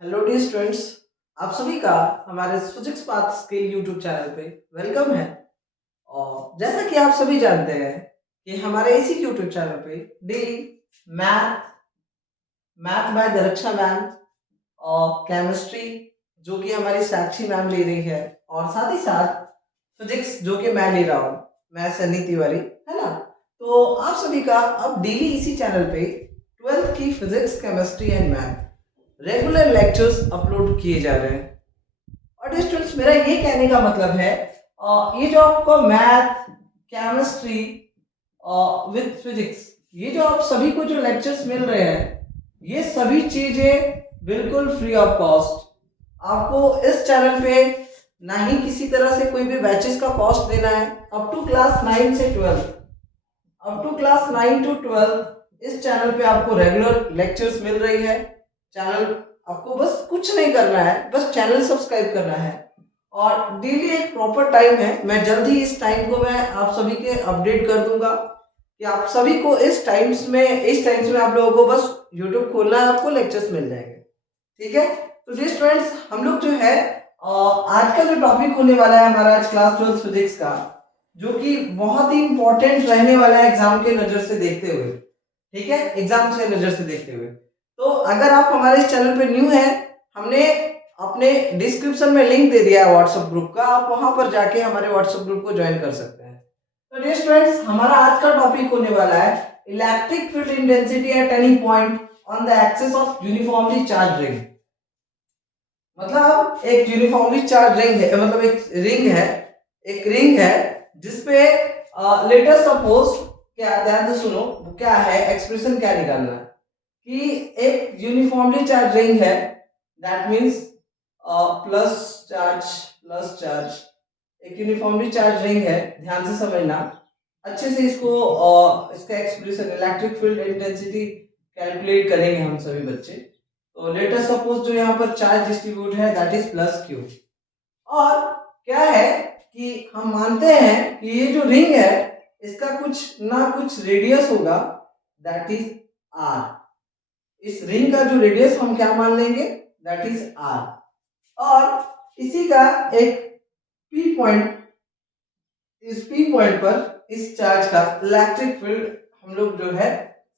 Hello dear students, आप सभी का हमारे physics path skill YouTube channel पे वेलकम है। और जैसा कि आप सभी जानते हैं कि हमारे इसी यूट्यूब चैनल पे daily math math by Darakhsha ma'am और केमिस्ट्री जो कि हमारी साक्षी मैम ले रही है, और साथ ही साथ फिजिक्स जो कि मैं ले रहा हूँ, मैं सन्नी तिवारी, है ना। तो आप सभी का अब डेली इसी चैनल पे 12th की physics chemistry and math regular lectures upload किए जा रहे हैं। और स्टूडेंट्स, मेरा ये कहने का मतलब है ये जो आपको मैथ केमिस्ट्री विद फिजिक्स, ये जो आप सभी को जो लेक्चर्स मिल रहे हैं, ये सभी चीजें बिल्कुल फ्री ऑफ कॉस्ट। आपको इस चैनल पे ना ही किसी तरह से कोई भी बैचेस का कॉस्ट देना है। अप टू क्लास 9 से 12, अप टू क्लास 9 टू 12 इस चैनल पे आपको रेगुलर लेक्चर्स मिल रही है। चैनल आपको बस कुछ नहीं करना है, बस चैनल सब्सक्राइब करना है, और डेली एक प्रॉपर टाइम है। मैं जल्द ही इस टाइम को मैं आप सभी के अपडेट कर दूंगा कि आप सभी को इस टाइम्स में आप लोगों को बस यूट्यूब खोलना है, आपको लेक्चर्स मिल जाएंगे। ठीक है। तो जी स्टूडेंट्स, हम लोग जो है आज का जो टॉपिक होने वाला है हमारा आज क्लास 12 फिजिक्स का, जो कि बहुत ही इंपॉर्टेंट रहने वाला है एग्जाम के नजर से देखते हुए। ठीक है, एग्जाम के नजर से देखते हुए। तो अगर आप हमारे इस चैनल पे न्यू है, हमने अपने डिस्क्रिप्शन में लिंक दे दिया है व्हाट्सएप ग्रुप का, आप वहां पर जाके हमारे व्हाट्सएप ग्रुप को ज्वाइन कर सकते हैं। तो डियर स्टूडेंट्स, हमारा आज का टॉपिक होने वाला है electric field intensity at any point on the axis of uniformly charge ring. मतलब एक यूनिफॉर्मली चार्ज रिंग है, मतलब एक रिंग है जिसपे लेटर सपोज, क्या ध्यान से सुनो, क्या है एक्सप्रेशन, क्या निकालना है कि एक यूनिफॉर्मली चार्ज रिंग है, दैट मींस प्लस चार्ज एक यूनिफॉर्मली चार्ज रिंग है। ध्यान से समझना अच्छे से इसको, इसका expression electric field intensity calculate करेंगे हम सभी बच्चे। तो लेटर सपोज जो यहाँ पर चार्ज डिस्ट्रीब्यूट है दैट इज प्लस क्यू, और क्या है कि हम मानते हैं कि ये जो रिंग है इसका कुछ ना कुछ रेडियस होगा, दैट इज आर। इस रिंग का जो रेडियस हम क्या मान लेंगे, दैट इज आर। और इसी का एक पी पॉइंट, इस पी पॉइंट पर इस चार्ज का इलेक्ट्रिक फील्ड हम लोग जो है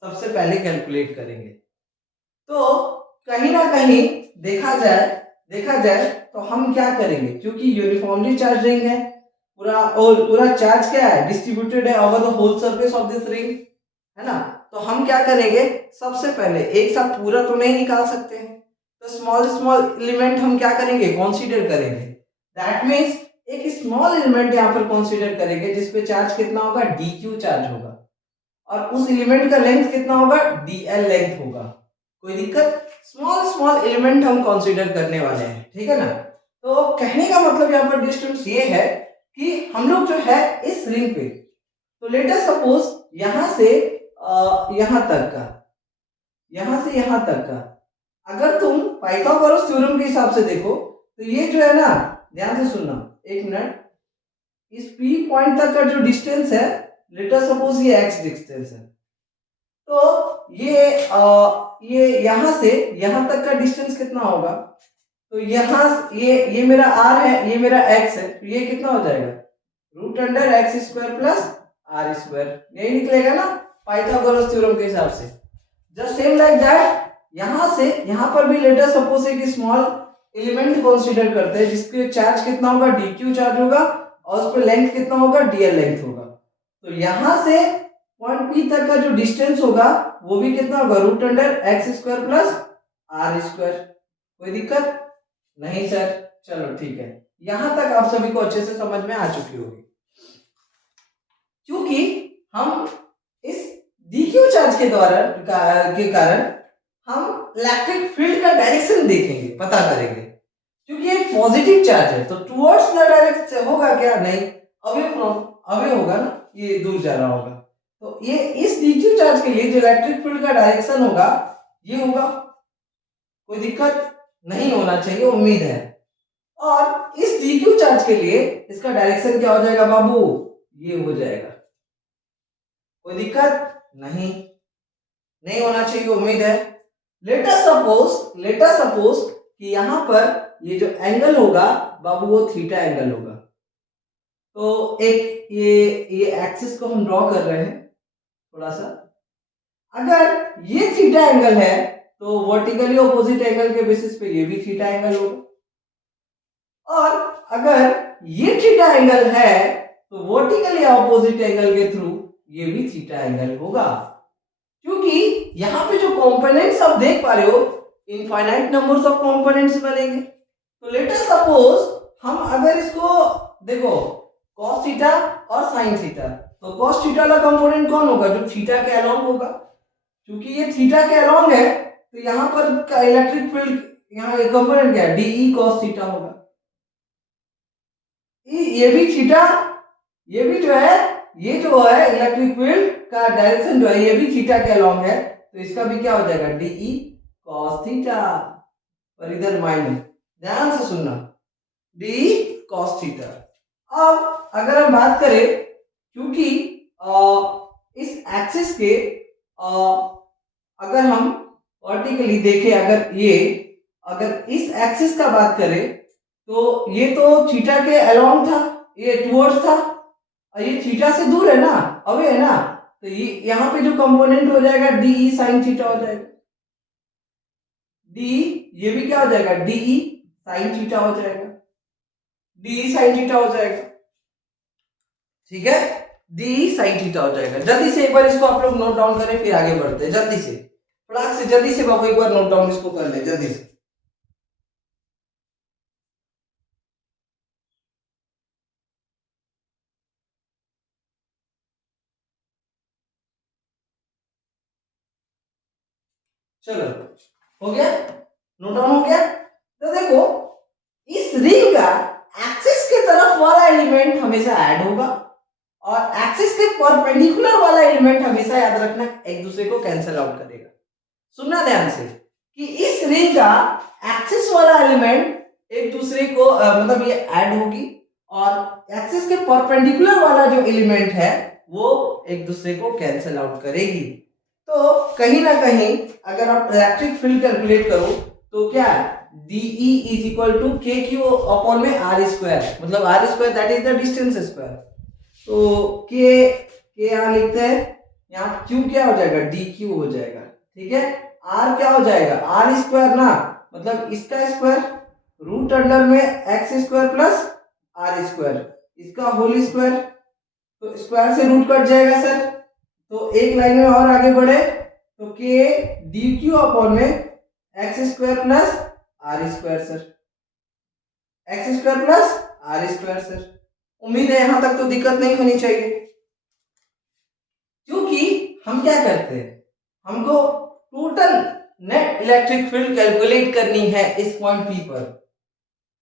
सबसे पहले कैलकुलेट करेंगे। तो कहीं ना कहीं देखा जाए तो हम क्या करेंगे, क्योंकि यूनिफॉर्मली चार्ज रिंग है, पूरा चार्ज क्या है, डिस्ट्रीब्यूटेड है over the whole surface of this ring, है ना। तो हम क्या करेंगे, सबसे पहले एक साथ पूरा तो नहीं निकाल सकते हैं, तो स्मॉल स्मॉल एलिमेंट हम क्या करेंगे, कंसीडर करेंगे। दैट मींस एक स्मॉल एलिमेंट यहाँ पर कंसीडर करेंगे जिसपे चार्ज कितना होगा, dq चार्ज होगा, और उस एलिमेंट का लेंथ कितना होगा, dl लेंथ होगा। कोई दिक्कत, स्मॉल स्मॉल एलिमेंट हम कंसीडर करने वाले हैं, ठीक है ना। तो कहने का मतलब यहाँ पर डिस्टेंस ये है कि हम लोग जो है इस रिंग पे, तो लेट अस सपोज यहां से यहां तक का, यहां से यहां तक का, अगर तुम पाइथागोरस थ्योरम के हिसाब से देखो तो ये जो है ना, ध्यान से सुनना एक मिनट, इस पी पॉइंट तक का जो डिस्टेंस है, लेट अस सपोज ये x डिस्टेंस है, तो ये यहां से यहां तक का डिस्टेंस कितना होगा, तो यहां ये मेरा r है, ये मेरा x है, तो ये कितना हो जाएगा, root under x square plus r square, यही निकलेगा ना पाइथागोरस थ्योरम के हिसाब से। जस्ट सेम लाइक दैट, यहां से यहां पर भी लेट अस सपोज एक स्मॉल एलिमेंट कंसीडर करते हैं जिसके चार्ज कितना होगा, dq चार्ज होगा, और उस पे लेंथ कितना होगा, dl लेंथ होगा। तो यहां से पॉइंट P तक का जो डिस्टेंस होगा वो भी कितना होगा, root under x square plus r square. कोई दिक्कत नहीं सर, चलो ठीक है, यहां तक आप सभी को अच्छे से समझ में आ चुकी होगी। क्योंकि हम इस dq चार्ज के कारण हम इलेक्ट्रिक फील्ड का डायरेक्शन देखेंगे, पता करेंगे, क्योंकि एक पॉजिटिव चार्ज है तो टुवर्ड्स द डायरेक्शन होगा क्या, नहीं, अवे होगा ना, ये दूर जा रहा होगा। तो ये इस dq चार्ज के लिए जो इलेक्ट्रिक फील्ड का डायरेक्शन होगा ये होगा। कोई दिक्कत नहीं होना चाहिए, उम्मीद है। और इस dq चार्ज के लिए इसका डायरेक्शन क्या हो जाएगा बाबू, ये हो जाएगा। कोई दिक्कत नहीं होना चाहिए, उम्मीद है। लेट अस सपोज कि यहाँ पर ये जो एंगल होगा बाबू वो थीटा एंगल होगा। तो एक ये एक्सिस को हम ड्रॉ कर रहे हैं थोड़ा सा। अगर ये थीटा एंगल है तो वर्टिकली ऑपोजिट एंगल के बेसिस पे ये भी थीटा एंगल होगा, और अगर ये थीटा एंगल है तो वर्टिकली ऑपोजिट एंगल के थ्रू ये भी थीटा एंगल होगा। क्योंकि यहाँ पे जो कंपोनेंट्स आप देख पा रहे हो इनफाइनाइट नंबर्स ऑफ कंपोनेंट्स बनेंगे। तो लेट अस सपोज हम अगर इसको देखो cos थीटा और sin थीटा, तो cos थीटा वाला कंपोनेंट कौन होगा? जो थीटा के अलोंग होगा। क्योंकि ये थीटा के अलोंग है तो यहाँ पर इलेक्ट्रिक फील्ड यहाँ कंपोनेंट क्या है? DE cos थीटा होगा। ये भी थीटा, ये भी जो है ये जो है इलेक्ट्रिक फील्ड का डायरेक्शन जो है ये भी थीटा के अलोंग है, तो इसका भी क्या हो जाएगा? DE cos theta. और इधर माइनस, ध्यान से सुनना, DE cos थीटा। अब अगर हम बात करें, क्योंकि इस एक्सिस के अगर हम वर्टिकली देखें, अगर इस एक्सिस का बात करें तो ये तो थीटा के अलोंग था, ये टुवर्ड्स था, और ये थीटा से दूर है ना, अवे है ना, तो ये यहाँ पे जो कंपोनेंट हो जाएगा DE sin थीटा हो जाएगा। DE ये भी क्या हो जाएगा? DE sin थीटा हो जाएगा, DE sin थीटा हो जाएगा। ठीक है, DE sin थीटा हो जाएगा। जल्दी से एक बार इसको आप लोग नोट डाउन करें, फिर आगे बढ़ते हैं। जल्दी से, फटाक से, जल्दी से बाबू एक बार नोट डाउन इसको कर ले जल्दी से। चलो, हो गया? नोट डाउन हो गया? तो देखो, इस रिंग का एक्सिस के तरफ वाला एलिमेंट हमेशा ऐड होगा और एक्सिस के परपेंडिकुलर वाला एलिमेंट हमेशा, याद रखना, एक दूसरे को कैंसिल आउट करेगा। सुनना ध्यान से कि इस रिंग का एक्सिस वाला एलिमेंट एक दूसरे को मतलब ये ऐड होगी, और एक्सिस के परपेंडिकुलर वाला जो एलिमेंट है वो एक दूसरे को कैंसिल आउट करेगी। तो कहीं ना कहीं अगर आप इलेक्ट्रिक फील्ड कैलकुलेट करो तो क्या DE is equal to KQ upon में R², मतलब R² that is the distance square. तो के यहाँ लिखते हैं, यहाँ Q क्या हो जाएगा? DQ हो जाएगा। ठीक है, R क्या हो जाएगा? R² ना, मतलब इसका स्क्वायर रूट अंडर में x² प्लस R², इसका होल स्क्वायर, तो स्क्वायर से रूट कट जाएगा सर। तो एक लाइन में और आगे बढ़े तो के DQ अपॉन में x² plus R² sir, x² plus R² sir. उम्मीद है यहां तक तो दिक्कत नहीं होनी चाहिए। क्योंकि हम क्या करते हैं, हमको total net electric field calculate करनी है इस पॉइंट P पर,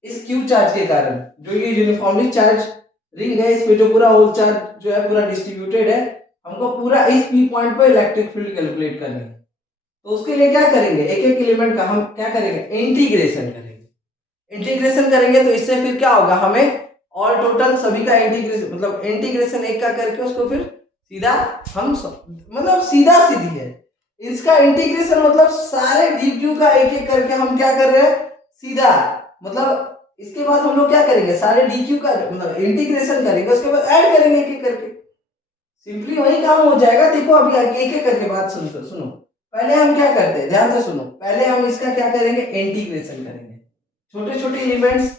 इस Q चार्ज के कारण। जो ये यूनिफॉर्मली चार्ज रिंग है, इस पे जो पूरा होल चार्ज जो है पूरा डिस्ट्रीब्यूटेड है, हमको पूरा इस P पॉइंट पर इलेक्ट्रिक फील्ड कैलकुलेट करनी है। तो उसके लिए क्या करेंगे, एक एक एलिमेंट का हम क्या करेंगे? इंटीग्रेशन करेंगे। इंटीग्रेशन करेंगे तो इससे फिर क्या होगा, हमें ऑल टोटल सभी का इंटीग्रेशन, मतलब इंटीग्रेशन एक का करके उसको फिर सीधा हम मतलब सीधा सीधी है इसका इंटीग्रेशन, मतलब सारे DQ का एक एक करके हम क्या कर रहे हैं? सीधा, मतलब इसके बाद हम लोग क्या करेंगे? सारे DQ का मतलब इंटीग्रेशन करेंगे, उसके बाद ऐड करेंगे एक एक करके, सिंपली वही काम हो जाएगा। देखो अभी एक एक करके बात सुनो। पहले हम क्या करते हैं, ध्यान से सुनो, पहले हम इसका क्या करेंगे? इंटीग्रेशन करेंगे, छोटे छोटे एलिमेंट्स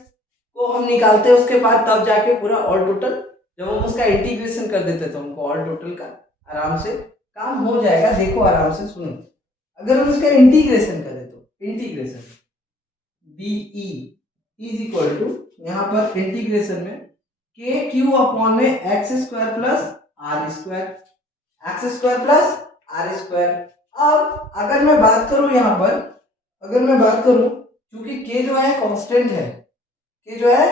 को हम निकालते हैं, उसके बाद तब जाके पूरा ऑल टोटल, जब हम उसका इंटीग्रेशन कर देते हैं तो हमको ऑल टोटल का आराम से काम हो जाएगा। देखो आराम से सुनो, अगर हम इसका इंटीग्रेशन करें तो integration DE is equal to, यहाँ पर इंटीग्रेशन में KQ अपॉन में x² plus R², x² plus R²। अब अगर मैं बात करूं यहाँ पर, अगर मैं बात करूं, क्योंकि k जो है कांस्टेंट है, k जो है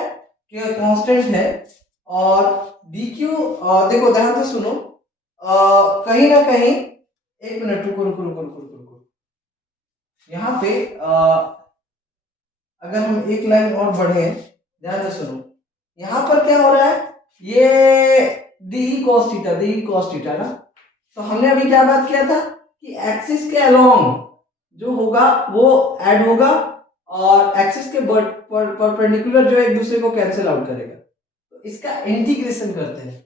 कांस्टेंट है, और DQ देखो ध्यान से सुनो, कहीं ना कहीं, एक मिनट रुको, यहाँ पे अगर हम एक लाइन और बढ़े, ध्यान से सुनो, यहाँ पर क्या हो रहा है? ये DE cos थीटा ना, तो हमने अभी क्या बात किया था कि एक्सिस के अलोंग जो होगा वो ऐड होगा, और एक्सिस के परपेंडिकुलर जो है एक दूसरे को कैंसिल आउट करेगा। तो इसका इंटीग्रेशन करते हैं।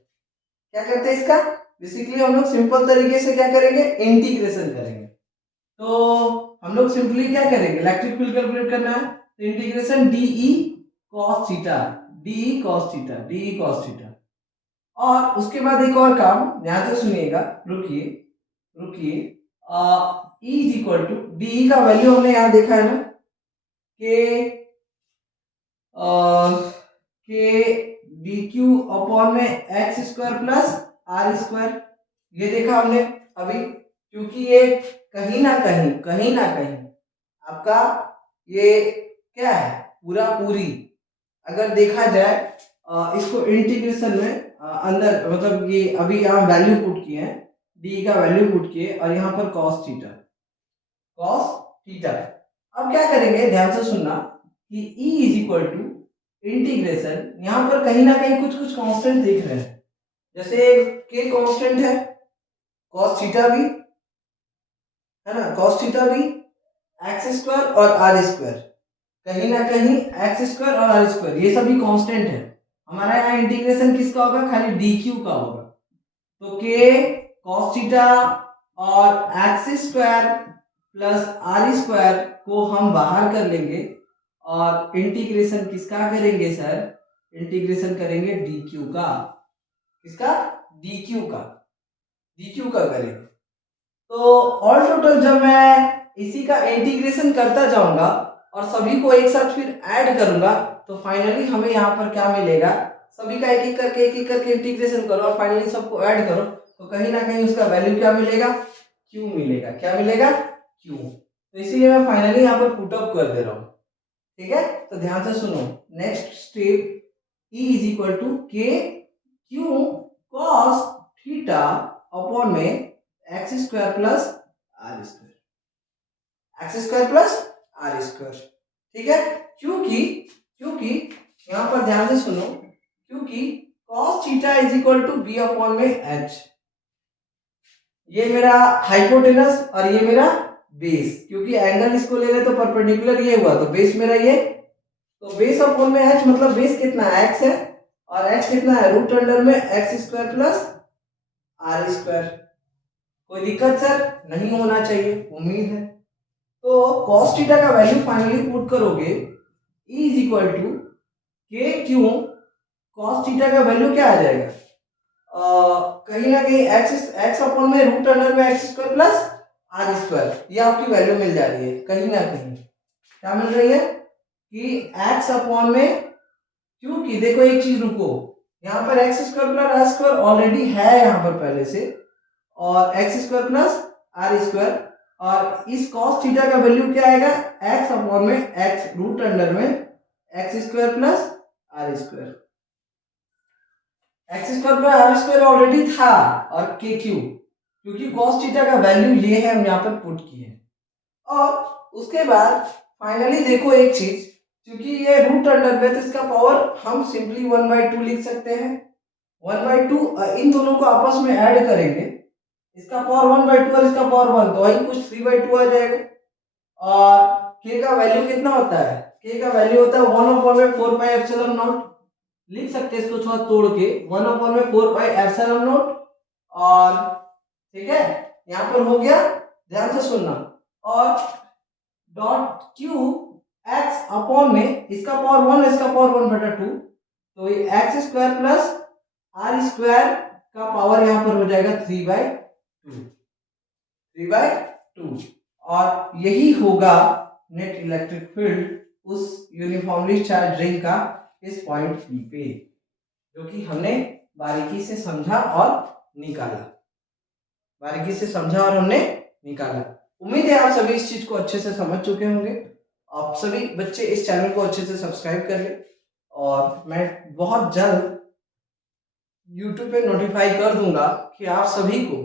क्या करते हैं इसका? बेसिकली हम लोग सिंपल तरीके से क्या करेंगे? इंटीग्रेशन करेंगे। तो हम लोग सिंपली क्या करेंगे? इलेक्ट्रिक फील्ड कैलकुलेट करना है तो integration d e cos theta, d e cos theta, d e cos theta. और उसके बाद एक और काम ध्यान से सुनिएगा, रुकिए रुकिए। E is equal to d e का वैल्यू हमने यहाँ देखा है ना के के डी क्यू अपॉन में x square plus r square, ये देखा हमने अभी। क्योंकि ये कहीं ना कहीं आपका ये क्या है, पूरा पूरी अगर देखा जाए इसको इंटीग्रेशन में अंदर मतलब ये अभी यहाँ वैल्यू पुट किए हैं, डी का वैल्यू पुट किए और यहाँ पर कॉस थीटा। अब क्या करेंगे ध्यान से सुनना कि E is equal to integration, यहाँ पर कहीं ना कहीं कुछ कांस्टेंट दिख रहे हैं, जैसे के कांस्टेंट है, कॉस थीटा भी है ना, कॉस थीटा भी, एक्स स्क्वायर और आर स्क्वायर, कहीं ना कहीं एक्स स्क्वायर और आर स्क्वायर ये सभी कांस्टेंट है। हमारा यहाँ इंटीग्रेशन किसका होगा? खाली डी क्यू का होगा। तो के कॉस थीटा और x square plus r square को हम बाहर कर लेंगे और इंटीग्रेशन किसका करेंगे सर? इंटीग्रेशन करेंगे डी क्यू का। किसका? डी क्यू का करेंगे। तो ऑल टोटल जब मैं इसी का इंटीग्रेशन करता जाऊंगा और सभी को एक साथ फिर ऐड करूंगा तो फाइनली हमें यहाँ पर क्या मिलेगा? सभी का एक एक करके इंटीग्रेशन करो और फाइनली सबको ऐड करो तो कहीं ना कहीं उसका वैल्यू क्या मिलेगा? क्यू मिलेगा। क्या मिलेगा? क्यू। तो इसीलिए मैं फाइनली यहाँ पर पुट अप कर दे रहा हूँ। ठीक है, तो ध्यान से सुनो। Next step E is equal to k q cos theta upon में x square plus r square, x square plus r square. ठीक है, क्योंकि यहां पर ध्यान से सुनो, क्योंकि cos theta is equal to b upon में एच, ये मेरा हाइपोटेनस और ये मेरा बेस, क्योंकि एंगल इसको ले रहे तो परपेंडिकुलर ये हुआ तो बेस मेरा ये, तो बेस अपॉन में एच मतलब बेस कितना है? एक्स है और एच कितना है? रूट अंडर में x square plus r square. कोई दिक्कत सर? नहीं होना चाहिए, उम्मीद है। तो cos थीटा का वैल्यू फाइनली पुट करोगे E is equal to k q cos theta का वैल्यू क्या आ जाएगा? कहीं ना कहीं एक्स अपॉन में रूट अंडर में x square plus r square, ये आपकी वैल्यू मिल जा रही है। कहीं ना कहीं क्या मिल रही है कि एक्स अपॉन में, क्योंकि देखो एक चीज रुको, यहाँ पर x square plus r square already है यहाँ पर पहले से, और x square plus r square, और इस cos थीटा का वैल्यू क्या आएगा? x अपॉन में x रूट अंडर में x square plus r square. X square plus r square already था और के क्यू, क्योंकि cos थीटा का वैल्यू ये है हम यहाँ पर पुट किए। और उसके बाद फाइनली देखो एक चीज, क्योंकि ये रूट अंडर में तो इसका पावर हम सिंपली 1/2 लिख सकते हैं। 1/2 इन दोनों को आपस में ऐड करेंगे, इसका पावर 1/2 और इसका पावर 1, तो वही कुछ 3/2 आ जाएगा। और k का वैल्यू कितना होता है? k का वैल्यू होता है 1/4 पाई एप्सिलॉन नॉट, लिख सकते हैं इसको थोड़ा तोड़ के 1/4 पाई एप्सिलॉन नॉट। और ठीक है, यहाँ पर हो गया, ध्यान से सुनना। और डॉट क्यू x अपॉन में इसका पावर 1 इसका पावर 1/2, तो ये x square plus r square का पावर यहाँ पर हो जाएगा 3/2। और यही होगा नेट इलेक्ट्रिक फील्ड उस यूनिफॉर्मली चार्ज रिंग का इस पॉइंट P पे, जो कि हमने बारीकी से समझा और निकाला। उम्मीद है आप सभी इस चीज को अच्छे से समझ चुके होंगे। आप सभी बच्चे इस चैनल को अच्छे से सब्सक्राइब कर ले, और मैं बहुत जल्द YouTube पे नोटिफाई कर दूंगा कि आप सभी को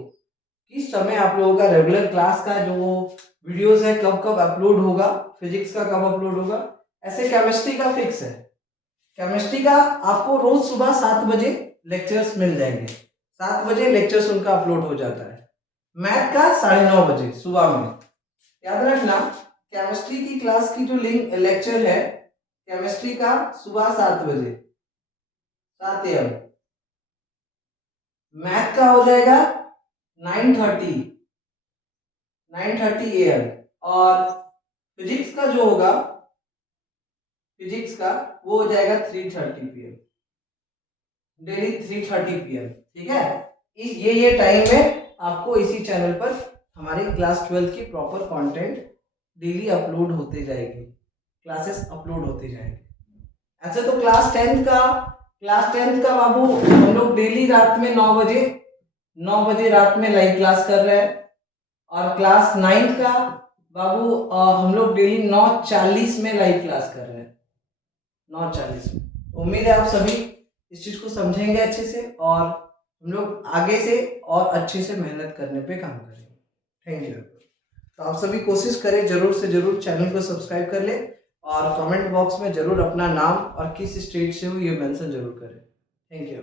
किस समय आप लोगों का रेगुलर क्लास का जो वीडियोस है कब कब अपलोड होगा, फिजिक्स का कब अपलोड होगा, ऐसे केमिस्ट्री का फिक्स है। केमिस्ट्री का आपको रोज सुबह 7 बजे लेक्चर्स मिल जाएंगे, 7 बजे लेक्चर्स उनका अपलोड हो जाता है। मैथ का 9:30 बजे सुबह में, याद रखना केमिस्ट्री की क्लास की जो लिंक लेक्चर है केमिस्ट्री का सुबह 7 बजे 7 AM। मैथ का हो जाएगा 9:30 AM। और फिजिक्स का जो होगा फिजिक्स का वो हो जाएगा 3:30 PM, डेली 3:30 PM। ठीक है, ये टाइम में आपको इसी चैनल पर हमारी क्लास 12 की प्रॉपर कंटेंट डेली अपलोड होते जाएगी, क्लासेस अपलोड होते जाएंगे। अच्छा, तो क्लास 10th का बाबू हम लोग डेली रात में 9 बजे रात में लाइव क्लास कर रहे हैं। और क्लास 9th का बाबू हम लोग डेली 9:40 में लाइव क्लास कर रहे हैं, 9:40 में। उम्मीद है आप सभी इस चीज को समझेंगे अच्छे से और हम लोग आगे से और अच्छे से मेहनत करने पे काम करेंगे। Thank you. तो आप सभी कोशिश करें, जरूर से जरूर चैनल को सब्सक्राइब कर ले और कमेंट बॉक्स में जरूर अपना नाम और किस स्टेट से हो ये मेंशन जरूर करें। Thank you.